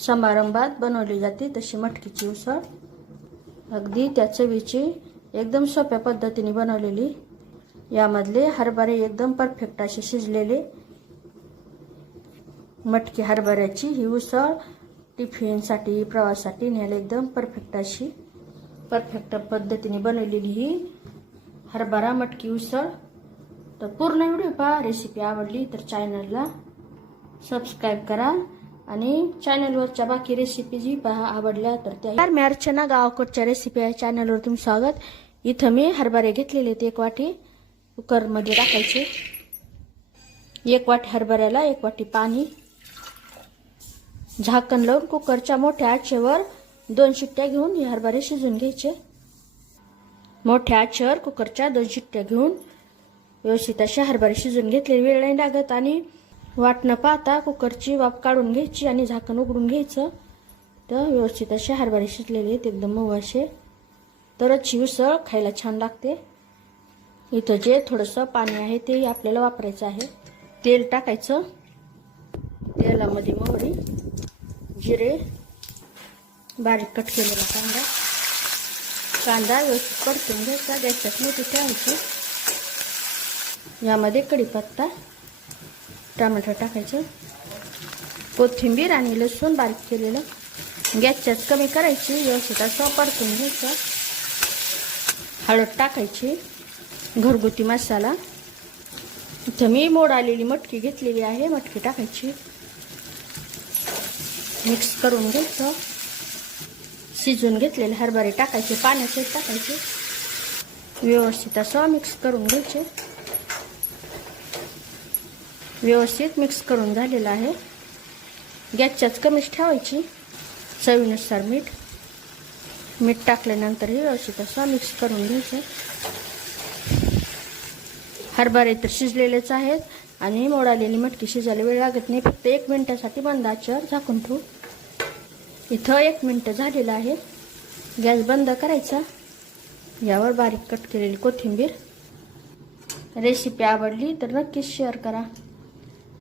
समारंभात बनवली जाते तशी मटकीची उसळ, अगदी त्या चवीची एकदम सोप्या पद्धतीने बनवलेली। यामधले हरभरे एकदम परफेक्ट असे शिजलेले। मटकी हरभऱ्याची ही उसळ टिफिनसाठी प्रवासासाठी न्यायला एकदम परफेक्ट पद्धतीने बनवलेली ही हरभरा मटकी उसळ। तर पूर्ण व्हिडिओ पहा। रेसिपी आवडली तर चॅनलला सबस्क्राईब करा आणि चॅनलवरच्या बाकी रेसिपी जी पहा आवडल्या तर त्या। मी अर्चना, गावाकडच्या रेसिपी या चॅनलवर तुमचं स्वागत। इथं मी हरभरे घेतलेले ते 1 वाटी कुकरमध्ये टाकायचे। 1 वाटी हरभऱ्याला 1 वाटी पाणी। झाकण लावून कुकरच्या मोठ्या आचेवर 2 शिट्ट्या घेऊन हे हरभरे शिजून घ्यायचे। मोठ्या आचेवर कुकरच्या 2 शिट्ट्या घेऊन व्यवस्थित असे हरभरे शिजून घेतले। वेळ नाही लागत आणि वाट न पाहता कुकरची वाफ काढून घ्यायची आणि झाकण उघडून घ्यायचं। तर व्यवस्थित असे हरभरे शिजलेले आहेत एकदम मऊ असे, तरच ही उसळ खायला छान लागते। इथं जे थोडंसं पाणी आहे ते आपल्याला वापरायचं आहे। तेल टाकायचं। तेलामध्ये मोहरी, जिरे, बारीक कट केलेला कांदा व्यवस्थित परतून घ्यायचा। गॅसच्या मोठी ठेवायची। यामध्ये कढीपत्ता, टमाटर टाकायचं, कोथिंबीर आणि लसूण बारीक केलेलं गॅसच्या कमी करायची। व्यवस्थित असं परतून घ्यायचं। हळद टाकायची, घरगुती मसाला। इथं मी मोड आलेली मटकी घेतलेली आहे, मटकी टाकायची, मिक्स करून घ्यायचं। शिजून घेतलेले हरभरे टाकायचे, पाण्याचे टाकायचे, व्यवस्थित असं मिक्स करून घ्यायचे। व्यवस्थित मिक्स करून झालेलं आहे। गॅसच्याच कमीच ठेवायची। चवीनुसार मीठ टाकल्यानंतर हे व्यवस्थित असं मिक्स करून घ्यायचं। हरभरे तर शिजलेलेच आहेत आणि मोड आलेली मटकी शिजायला वेळ लागत नाही। फक्त 1 मिनिटासाठी बंद आचेवर झाकून ठेवू। इथं 1 मिनिट झालेलं आहे। गॅस बंद करायचा। यावर बारीक कट केलेली कोथिंबीर। रेसिपी आवडली तर नक्कीच शेअर करा।